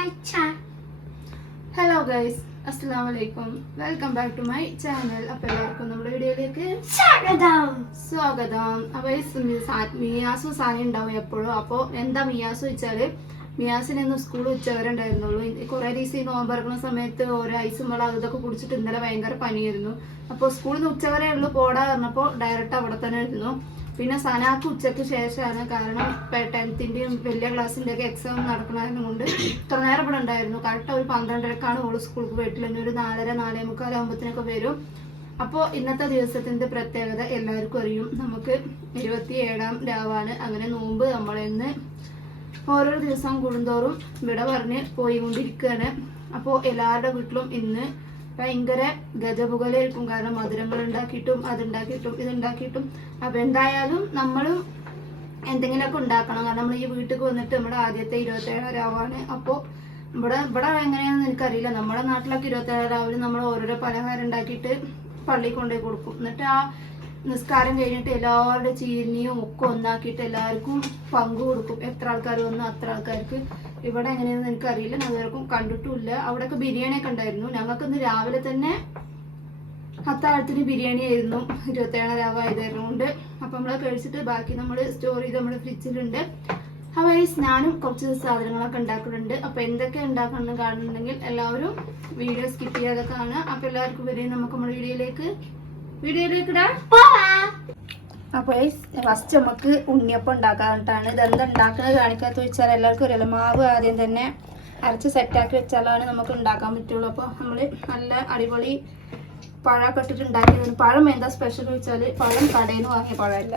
my channel. Hello guys, അസ്സലാമു അലൈക്കും. Welcome back to my channel. അപ്പോൾ എല്ലാവർക്കും നമ്മുടെ വീഡിയോയിലേക്ക് സ്വാഗതം. അപ്പോൾ മിയാസും സാനി ഉണ്ടാവും എപ്പോഴും. അപ്പോൾ എന്താ മിയാസ് വെച്ചാൽ മിയാസിനൊന്നും സ്കൂൾ ഉച്ചവരെ ഉണ്ടായിരുന്നുള്ളൂ. കുറേ ദിവസം ഈ നോമ്പറക്കുന്ന സമയത്ത് ഓരോ ഐസും വെള്ളം ഇതൊക്കെ കുടിച്ചിട്ട് ഇന്നലെ ഭയങ്കര പനിയായിരുന്നു. അപ്പോൾ സ്കൂളിൽ നിന്ന് ഉച്ചവരെ ഉള്ളൂ പോടാ പറഞ്ഞപ്പോൾ ഡയറക്റ്റ് അവിടെ തന്നെ ഇരുന്നു. പിന്നെ സനാക്ക് ഉച്ചയ്ക്ക് ശേഷമാണ്, കാരണം 10th വലിയ ക്ലാസ്സിൻ്റെ ഒക്കെ എക്സാം നടക്കുന്നതിന് കൊണ്ട് ഇത്ര നേരം ഇവിടെ ഉണ്ടായിരുന്നു. കറക്റ്റ് ഒരു 12:30ക്കാണ് ഓള് സ്കൂൾക്ക് പോയിട്ടില്ല. ഇനി ഒരു 4:30 4:45 ആകുമ്പോഴത്തേനൊക്കെ വരും. അപ്പോൾ ഇന്നത്തെ ദിവസത്തിൻ്റെ പ്രത്യേകത എല്ലാവർക്കും അറിയും. നമുക്ക് 27ാം രാവാണ്. അങ്ങനെ നോമ്പ് നമ്മളിന്ന് ഓരോ ദിവസം കൂടുന്തോറും ഇവിടെ പറഞ്ഞ് പോയിക്കൊണ്ടിരിക്കുകയാണ്. അപ്പോൾ എല്ലാവരുടെ വീട്ടിലും ഇന്ന് ഭയങ്കര ഗജപുകലായിരിക്കും. കാരണം മധുരങ്ങൾ ഉണ്ടാക്കിയിട്ടും അതുണ്ടാക്കിയിട്ടും ഇതുണ്ടാക്കിയിട്ടും. അപ്പോൾ എന്തായാലും നമ്മളും എന്തെങ്കിലുമൊക്കെ ഉണ്ടാക്കണം. കാരണം നമ്മൾ ഈ വീട്ടിൽ വന്നിട്ട് നമ്മുടെ ആദ്യത്തെ 27 രാവാണ്. അപ്പോൾ ഇവിടെ എങ്ങനെയാണെന്ന് എനിക്കറിയില്ല. നമ്മുടെ നാട്ടിലൊക്കെ 27 രാവിലെ നമ്മൾ ഓരോരോ പലഹാരം ഉണ്ടാക്കിയിട്ട് പള്ളിയിൽ കൊണ്ടുപോയി കൊടുക്കും. എന്നിട്ട് ആ നിസ്കാരം കഴിഞ്ഞിട്ട് എല്ലാവരുടെ ചീരണിയും ഒക്കെ ഒന്നാക്കിയിട്ട് എല്ലാവർക്കും പങ്കു കൊടുക്കും. എത്ര ആൾക്കാർ വന്നു അത്ര ആൾക്കാർക്ക്. ഇവിടെ എങ്ങനെയാണെന്ന് എനിക്കറിയില്ല, ഞങ്ങൾക്കും കണ്ടിട്ടുമില്ല. അവിടെയൊക്കെ ബിരിയാണിയൊക്കെ ഉണ്ടായിരുന്നു. ഞങ്ങൾക്ക് ഇന്ന് രാവിലെ തന്നെ അത്താഴത്തിന് ബിരിയാണി ആയിരുന്നു, 27 രാവായതുകൊണ്ട്. അപ്പം നമ്മൾ കഴിച്ചിട്ട് ബാക്കി നമ്മൾ സ്റ്റോർ ചെയ്ത് നമ്മുടെ ഫ്രിഡ്ജിലുണ്ട്. അപ്പോൾ ഞാനും കുറച്ച് സാധനങ്ങളൊക്കെ ഉണ്ടാക്കുന്നുണ്ട്. അപ്പോൾ എന്തൊക്കെ ഉണ്ടാക്കണം കാണുന്നുണ്ടെങ്കിൽ എല്ലാവരും വീഡിയോ സ്കിപ്പ് ചെയ്യാതെ കാണുക. അപ്പോൾ എല്ലാവർക്കും വരെയും നമുക്ക് നമ്മുടെ വീഡിയോയിലേക്ക് ഇടാം. അപ്പോൾ ഫസ്റ്റ് നമുക്ക് ഉണ്ണിയപ്പം ഉണ്ടാക്കാനായിട്ടാണ്. ഇതെന്താ ഉണ്ടാക്കുന്നത് കാണിക്കാത്ത വെച്ചാൽ എല്ലാവർക്കും അറിയില്ല. മാവ് ആദ്യം തന്നെ അരച്ച് സെറ്റാക്കി വെച്ചാലാണ് നമുക്ക് ഉണ്ടാക്കാൻ പറ്റുള്ളൂ. അപ്പോൾ നമ്മൾ നല്ല അടിപൊളി പഴമൊക്കെ ഇട്ടിട്ട് ഉണ്ടാക്കിയതാണ്. പഴം എന്താ സ്പെഷ്യൽ വെച്ചാൽ പഴം കടയിൽ നിന്ന് വാങ്ങിയ പഴമല്ല.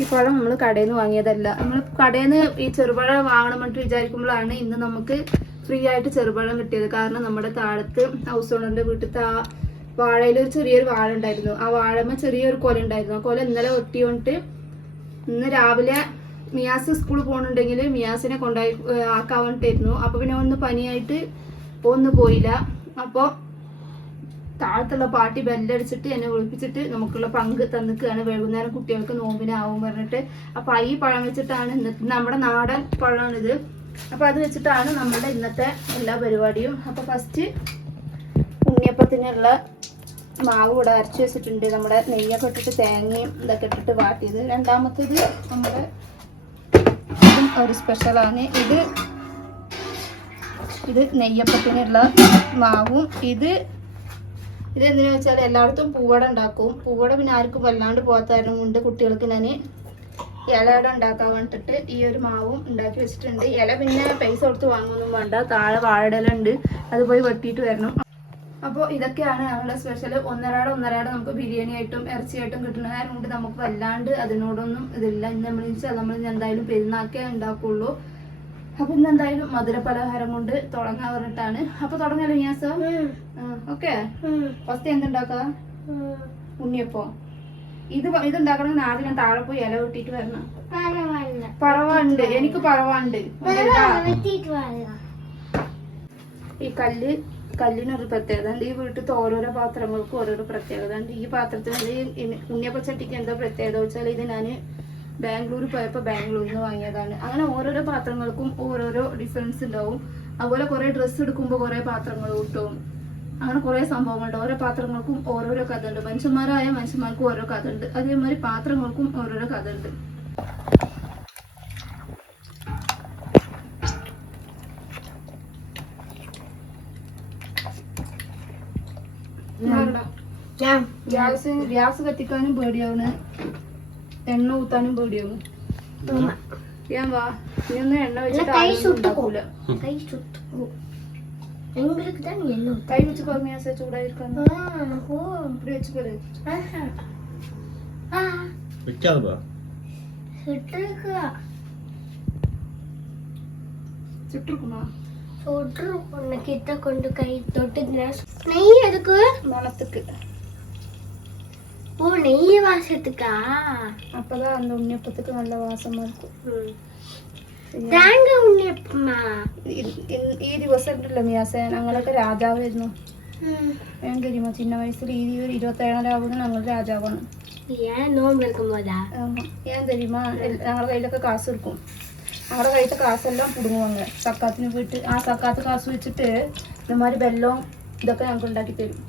ഈ പഴം നമ്മൾ കടയിൽ നിന്ന് വാങ്ങിയതല്ല. നമ്മൾ കടയിൽ നിന്ന് ഈ ചെറുപഴം വാങ്ങണമെന്നിട്ട് വിചാരിക്കുമ്പോഴാണ് ഇന്ന് നമുക്ക് ഫ്രീ ആയിട്ട് ചെറുപഴം കിട്ടിയത്. കാരണം നമ്മുടെ താഴത്ത് ഹൗസ് ഓണറിൻ്റെ വീട്ടിലത്തെ ആ വാഴയിൽ ഒരു ചെറിയൊരു വാഴ ഉണ്ടായിരുന്നു. ആ വാഴമ്മ ചെറിയൊരു കൊല ഉണ്ടായിരുന്നു. ആ കൊല ഇന്നലെ ഒട്ടി വന്നിട്ട് ഇന്ന് രാവിലെ മിയാസ് സ്കൂളിൽ പോകുന്നുണ്ടെങ്കിൽ മിയാസിനെ കൊണ്ടുപോയി ആക്കാൻ വേണ്ടിയിട്ടായിരുന്നു. അപ്പോൾ പിന്നെ ഒന്ന് പനിയായിട്ട് ഒന്നും പോയില്ല. അപ്പോൾ താഴത്തുള്ള പാട്ടി ബെല്ലടിച്ചിട്ട് എന്നെ വിളിപ്പിച്ചിട്ട് നമുക്കുള്ള പങ്ക് തന്നിക്കുകയാണ്. വൈകുന്നേരം കുട്ടികൾക്ക് നോമ്പിനാവും പറഞ്ഞിട്ട്. അപ്പോൾ ഈ പഴം വെച്ചിട്ടാണ് ഇന്നത്തെ നമ്മുടെ നാടൻ പഴമാണിത്. അപ്പോൾ അത് വെച്ചിട്ടാണ് നമ്മളുടെ ഇന്നത്തെ എല്ലാ പരിപാടിയും. അപ്പോൾ ഫസ്റ്റ് ഉണ്ണിയപ്പത്തിനുള്ള മാവ് ഇവിടെ അരച്ച് വെച്ചിട്ടുണ്ട്. നമ്മുടെ നെയ്യൊക്കെ ഇട്ടിട്ട് തേങ്ങയും ഇതൊക്കെ ഇട്ടിട്ട് വാട്ടിയത്. രണ്ടാമത്തേത് നമ്മുടെ ഇതും ഒരു സ്പെഷ്യലാണ്. ഇത് നെയ്യപ്പത്തിനുള്ള മാവും. ഇതെന്തിനാ വെച്ചാൽ എല്ലായിടത്തും പൂവട ഉണ്ടാക്കും. പൂവട പിന്നെ ആർക്കും വല്ലാണ്ട് പോകാത്തായിരുന്നു കൊണ്ട് കുട്ടികൾക്ക് ഞാൻ ഇലയുടെ ഉണ്ടാക്കാൻ വേണ്ടിയിട്ട് ഈ ഒരു മാവും ഉണ്ടാക്കി വെച്ചിട്ടുണ്ട്. ഇല പിന്നെ പൈസ കൊടുത്ത് വാങ്ങുമൊന്നും വേണ്ട. താഴെ വാഴയില ഉണ്ട്, അത് പോയി വെട്ടിയിട്ട് വരണം. അപ്പോൾ ഇതൊക്കെയാണ് ഞങ്ങളുടെ സ്പെഷ്യൽ. ഒന്നരാടെ നമുക്ക് ബിരിയാണി ആയിട്ടും ഇറച്ചിയായിട്ടും കിട്ടുന്നതായത് കൊണ്ട് നമുക്ക് വല്ലാണ്ട് അതിനോടൊന്നും ഇതില്ല. നമ്മൾ എന്തായാലും പെരുന്നാക്കേ ഉണ്ടാക്കുള്ളൂ. അപ്പോൾ ഇന്ന് എന്തായാലും മധുര പലഹാരം കൊണ്ട് തുടങ്ങാൻ പറഞ്ഞിട്ടാണ്. അപ്പോൾ തുടങ്ങല്ലോ ഞാസ? ഓക്കെ. ഫസ്റ്റ് എന്തുണ്ടാക്കുക? ഉണ്ണിയപ്പോ. ഇതുണ്ടാക്കണമെങ്കിൽ ആദ്യം ഞാൻ താഴെ പോയി ഇല വെട്ടിയിട്ട് വരണം. പറവാണ്ട്, എനിക്ക് പറവാണ്ട്. ഈ കല്ലിനൊരു പ്രത്യേകത ഉണ്ട്. ഈ വീട്ടിലത്തെ ഓരോരോ പാത്രങ്ങൾക്കും ഓരോരോ പ്രത്യേകത ഉണ്ട്. ഈ പാത്രത്തിൽ ഉണ്ണിയപ്പച്ചട്ടിക്ക് എന്താ പ്രത്യേകത വെച്ചാൽ ഇത് ഞാൻ ബാംഗ്ലൂർ പോയപ്പോൾ ബാംഗ്ലൂരിൽ നിന്ന് വാങ്ങിയതാണ്. അങ്ങനെ ഓരോരോ പാത്രങ്ങൾക്കും ഓരോരോ ഡിഫറൻസ് ഉണ്ടാവും. അതുപോലെ കുറേ ഡ്രസ്സ് എടുക്കുമ്പോൾ കുറേ പാത്രങ്ങൾ കിട്ടും. അങ്ങനെ കുറേ സംഭവങ്ങളുണ്ട്. ഓരോ പാത്രങ്ങൾക്കും ഓരോരോ കഥ ഉണ്ട്. മനുഷ്യന്മാർക്കും ഓരോ കഥ ഉണ്ട്. അതേമാതിരി പാത്രങ്ങൾക്കും ഓരോരോ കഥ ഉണ്ട്. ഗ്യാസ് കത്തിക്കാനും പേടിയാവുന്നു, എണ്ണ ഊത്താനും പേടിയാവും. ഞാൻ വാ, ഇനിയൊന്നും എണ്ണ വെച്ചിട്ട് ഉണ്ടാക്കൂല. കൈ വെച്ച് പറഞ്ഞ ചൂടായിരിക്കാൻ വെച്ച് പോലെ ചുട്ടിരിക്കണോ? கிட்ட கொண்டு கை தொட்டு நெய் எதுக்கு? மணத்துக்கு. ஓ, நெய் வாசத்துக்கா? அப்பதான் அந்த உண்ணியப்பத்துக்கு நல்ல வாசமா இருக்கும். தேங்காய் ഉണ്ണിയപ്പമാ? ഈ ദിവസം ഉണ്ടല്ലോ മിയാസെ, ഞങ്ങളൊക്കെ രാജാവായിരുന്നു. ഞാൻ தெரியுமா ചിന്ന വയസ്സിൽ ഈ ഒരു 27 ആവുന്ന ഞങ്ങൾ രാജാവാണ്. ஏன் நோன்பு இருக்கும்போதா? ஏன் தெரியுமா, ഞങ്ങളുടെ കയ്യിലൊക്കെ കാശ് എടുക്കും. അവിടെ കഴിച്ച കാശെല്ലാം പിടുങ്ങും അങ്ങനെ സക്കാത്തിന് പോയിട്ട് ആ സക്കാത്ത് കാശ് വെച്ചിട്ട് ഇതുമാതിരി വെല്ലവും ഇതൊക്കെ ഞങ്ങൾക്ക് ഉണ്ടാക്കി തരും.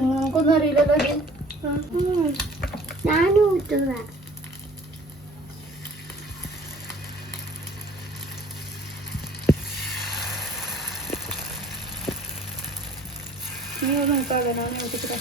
നിങ്ങൾക്കൊന്നും അറിയില്ലല്ലോ അത്. ഞാനും കിട്ടുക നീ ഒന്ന് നോക്കാതെ ഞാൻ നോക്കിട്ട്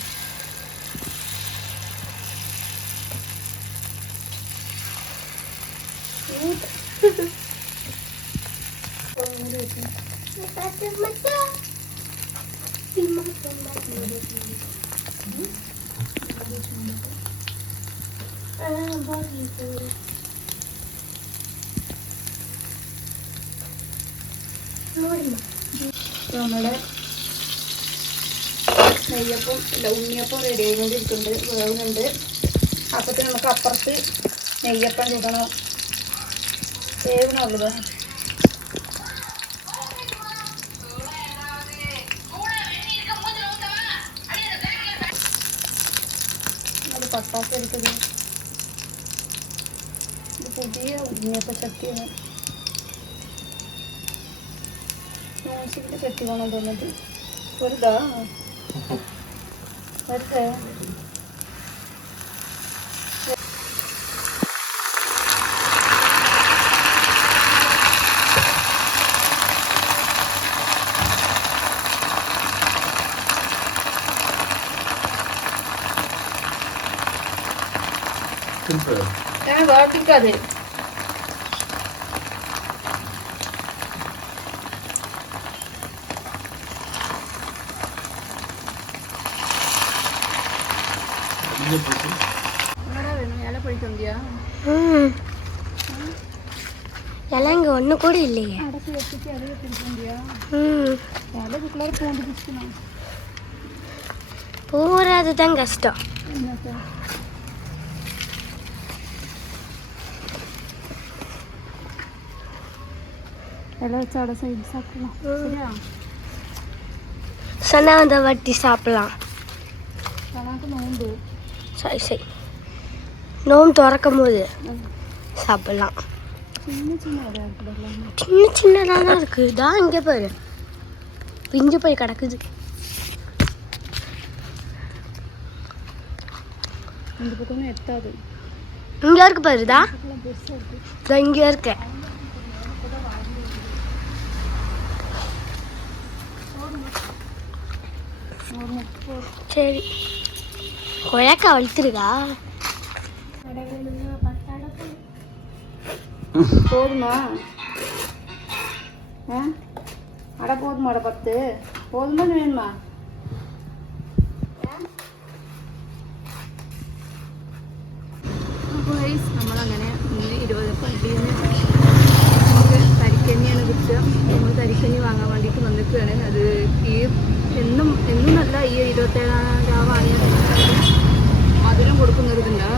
നമ്മുടെ നെയ്യപ്പം അല്ല ഉണ്ണിയപ്പം റെഡി ആയിക്കൊണ്ടിരിക്കുന്നുണ്ട്, വേവുന്നുണ്ട്. അപ്പത്തിന് നമുക്ക് അപ്പുറത്ത് നെയ്യപ്പം ചൂടണം. വേവണുള്ളത് അത് പട്ടാസ് എടുക്കുന്നത്. ഇത് പുതിയ ഉണ്ണിയപ്പ ചട്ടിയാണ്, നോൺസ്റ്റിക്കിൻ്റെ ചട്ടി വേണം തോന്നിട്ട്. വെറുതാ വെറുതെ ഞാൻ വാട്ടിക്കാതെ இலை பொழிக்கொண்டியா இலைங்க ஒன்று கூட இல்லையே. அடச்சி வச்சுட்டு இலையை பிடிக்கொண்டியா? இலைக்குள்ளார பூண்டு பிடிக்கணும். போகிறது தான் கஷ்டம். என்னத்த இலை வச்சு அடை செய்து சாப்பிடலாம். சரியா? சொன்னா வந்து வட்டி சாப்பிடலாம். எனக்கு நோம்பு. சரி சரி, நோம்பு திறக்கும் போது சாப்பிடலாம். சின்ன சின்ன இலை இருக்குல்ல, சின்ன சின்னதாக தான் இருக்குது. தான் இங்கே பாரு பிஞ்சு போய் கிடக்குது. இந்த பக்கமும் எத்தாது. இங்கே இருக்கு பாருதா, பெருசாக இருக்குது. இதோ இங்கே இருக்கு. சரி, கொயக்கா வளர்த்துருக்கா? போதுமா? அடை போதுமா? அடை 10 போதுமா வேணுமா? അപ്പോൾ ഗൈസ് നമ്മളങ്ങനെ 20 പള്ളിയിൽ നിന്ന് നമുക്ക് തരിക്കഞ്ഞിയാണ് കിട്ടുക. നമ്മൾ തരിക്കഞ്ഞി വാങ്ങാൻ വേണ്ടിയിട്ട് വന്നിക്കുകയാണ്. അത് ഈ എന്നും നല്ല ഈ 27-ാം രാവായ മധുരം കൊടുക്കുന്നൊരിതുണ്ട്.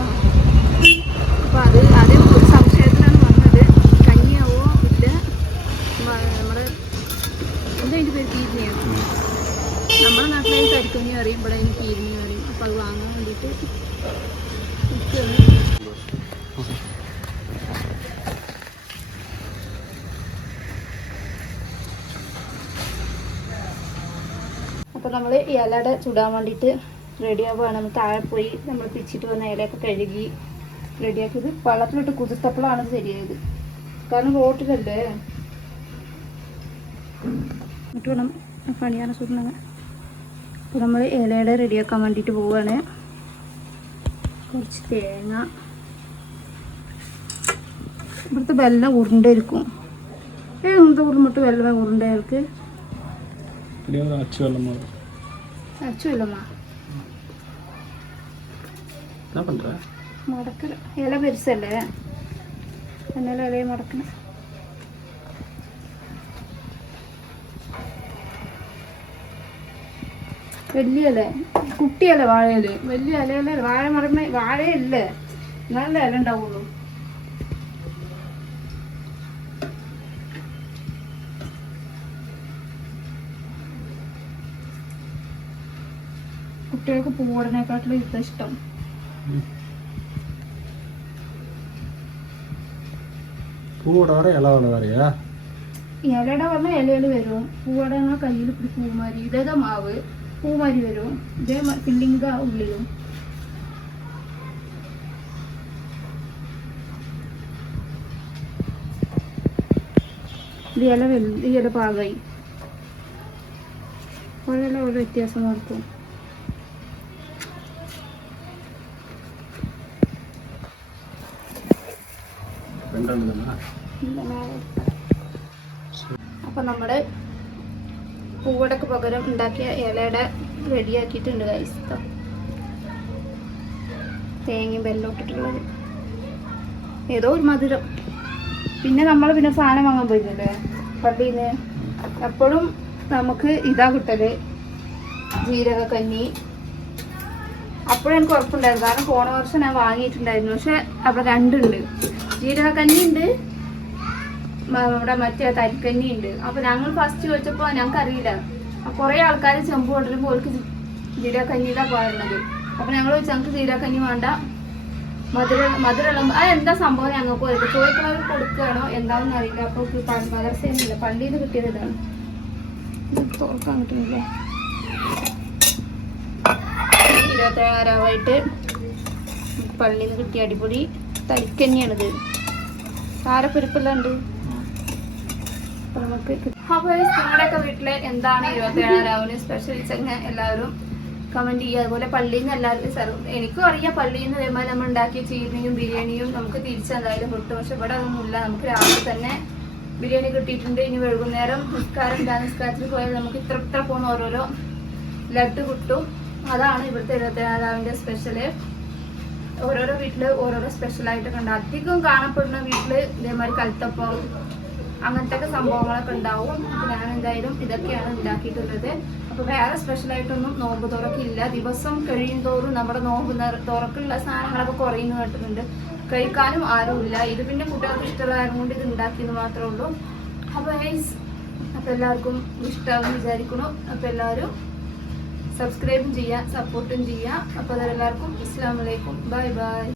അപ്പോൾ അത് ആദ്യം ഒരു സംശയത്തിലാണ് വന്നത്, കഞ്ഞിയാവോ ഇല്ല നമ്മുടെ എന്താ അതിൻ്റെ പേര്, കീരിനിയാണ്. നമ്മുടെ നാട്ടിലായി തരിക്കഞ്ഞി അറിയും, ഇവിടെ അതിന് കീരിനി അറിയും. അപ്പോൾ അത് വാങ്ങാൻ വേണ്ടിയിട്ട് നിൽക്കുകയാണ്. അപ്പോൾ നമ്മൾ ഇലയുടെ ചുടാൻ വേണ്ടിയിട്ട് റെഡിയാവുകയാണ്. നമ്മൾ താഴെ പോയി നമ്മൾ പിച്ചിട്ട് വന്ന ഇലയൊക്കെ കഴുകി റെഡിയാക്കിയത് വെള്ളത്തിലിട്ട് കുതിർത്തപ്പോഴാണ് ഇത് ശരിയായത്. കാരണം റോട്ടിലല്ലേ, എന്നിട്ട് വേണം പണിയാണ് സുഖം. അപ്പോൾ നമ്മൾ ഇലയുടെ റെഡിയാക്കാൻ വേണ്ടിയിട്ട് പോവുകയാണ്. കുറച്ച് തേങ്ങ, ഇവിടുത്തെ വെള്ളം ഉരുണ്ടായിരിക്കും. എന്താ ഉരുമിട്ട് വെള്ളം ഉരുണ്ടായിരിക്കും. മടക്കല ഇല പെരുസല്ലേ, എന്നാലും ഇലയെ മടക്കണ. വലിയ ഇല, കുട്ടിയല്ലേ വാഴയില്, വലിയ ഇലയല്ലേ വാഴ മടമ, വാഴയല്ലേ നല്ല ഇല ഉണ്ടാവുള്ളൂ. കുട്ടികൾക്ക് പൂവടനേക്കാട്ടിലും ഇതാ ഇഷ്ടം. പൂവട ഇല പറയാ ഇലയുടെ പറഞ്ഞാൽ ഇലയിൽ വരും, പൂവട കയ്യിൽ പൂമാരി, ഇതേതാ മാവ് പൂമാരി വരും, ഇതേ ഫില്ലിംഗ് ഉള്ളിലും. ഇത് ഇല വലുത്, ഈ ഇല പാകമായി. ഓരോ ഓരോ വ്യത്യാസം നോക്കും. അപ്പൊ നമ്മുടെ പൂവടക്ക് പകരം ഉണ്ടാക്കിയ ഇലയുടെ റെഡിയാക്കിയിട്ടുണ്ട് ഗൈസ്. തേങ്ങയും വെല്ലം ഇട്ടിട്ടുള്ളത്, ഏതോ ഒരു മധുരം. പിന്നെ നമ്മൾ സാധനം വാങ്ങാൻ പോയിട്ടുണ്ട് പള്ളിയിൽ നിന്ന്. എപ്പോഴും നമുക്ക് ഇതാ കിട്ടല്, ജീരക കഞ്ഞി. അപ്പോഴും എനിക്ക് ഉറപ്പുണ്ടായിരുന്നു, കാരണം പോണ വർഷം ഞാൻ വാങ്ങിയിട്ടുണ്ടായിരുന്നു. പക്ഷെ അവിടെ രണ്ടുണ്ട്, ജീരക കഞ്ഞി ഉണ്ട്, ഇവിടെ മറ്റേ തരിക്കഞ്ഞി ഉണ്ട്. അപ്പൊ ഞങ്ങൾ ഫസ്റ്റ് ചോദിച്ചപ്പോ ഞങ്ങൾക്ക് അറിയില്ല. കുറെ ആൾക്കാർ ചെമ്പ് കൊണ്ടുവരുമ്പോൾ ഓർക്ക് ജീരക കഞ്ഞിയിലാ പറയുന്നത്. അപ്പൊ ഞങ്ങൾ ചോദിച്ചു ഞങ്ങൾക്ക് ജീരക കഞ്ഞി വേണ്ട, മധുരമുള്ള അതെന്താ സംഭവം ഞങ്ങൾക്ക് ചോദിക്കുന്നവർ കൊടുക്കുകയാണോ എന്താണെന്ന് അറിയില്ല. അപ്പൊ മദർസേനില്ല, പള്ളിയിൽ നിന്ന് കിട്ടിയത് ഇതാണ്. തുറക്കാൻ കിട്ടുന്നില്ലേ? 27,000 പള്ളിയിൽ നിന്ന് കിട്ടിയ അടിപൊളി തരിക്കഞ്ഞിയാണിത്. താരപ്പെരുപ്പെല്ലാം ഉണ്ട്. നമുക്ക് അപ്പോൾ നിങ്ങളുടെയൊക്കെ വീട്ടില് എന്താണ് 27,000 സ്പെഷ്യൽ ചെങ്ങ എല്ലാവരും കമന്റ് ചെയ്യുക. അതുപോലെ പള്ളിയിൽ നിന്ന് എല്ലാവർക്കും എനിക്കും അറിയാം, പള്ളിയിൽ നിന്ന് വരുമ്പോൾ നമ്മൾ ഉണ്ടാക്കിയ ചീരയും ബിരിയാണിയും നമുക്ക് തിരിച്ചെന്തായാലും കിട്ടും. പക്ഷെ ഇവിടെ അതൊന്നുമില്ല, നമുക്ക് രാവിലെ തന്നെ ബിരിയാണി കിട്ടിയിട്ടുണ്ട്. ഇനി വൈകുന്നേരം നിസ്കാരത്തിൽ പോയാൽ നമുക്ക് ഇത്ര പോകുന്ന ഓരോരോ ലഡ്ഡു കിട്ടും. അതാണ് ഇവിടുത്തെ 27,000 സ്പെഷ്യല്. ഓരോരോ വീട്ടില് ഓരോരോ സ്പെഷ്യലായിട്ടൊക്കെ ഉണ്ട്. അധികം കാണപ്പെടുന്ന വീട്ടില് ഇതേമാതിരി കൽത്തപ്പം അങ്ങനത്തെ ഒക്കെ സംഭവങ്ങളൊക്കെ ഉണ്ടാവും. അപ്പൊ ഞാൻ എന്തായാലും ഇതൊക്കെയാണ് ഉണ്ടാക്കിയിട്ടുള്ളത്. അപ്പൊ വേറെ സ്പെഷ്യലായിട്ടൊന്നും നോമ്പ് തുറക്കില്ല. ദിവസം കഴിയും തോറും നമ്മുടെ നോമ്പ് തുറക്കുള്ള സാധനങ്ങളൊക്കെ കുറയുന്നു കേട്ടിട്ടുണ്ട്. കഴിക്കാനും ആരുമില്ല. ഇത് പിന്നെ കുട്ടികൾക്ക് ഇഷ്ടമുള്ളതായത് കൊണ്ട് ഇത് ഉണ്ടാക്കിയെന്ന് മാത്രമേ ഉള്ളൂ. അപ്പൊ എല്ലാവർക്കും ഇഷ്ടമാവും വിചാരിക്കുന്നു. അപ്പൊ എല്ലാവരും സബ്സ്ക്രൈബും ചെയ്യുക, സപ്പോർട്ടും ചെയ്യുക. അപ്പോൾ അതെല്ലാവർക്കും അസ്സലാമു അലൈക്കും, ബൈ ബൈ.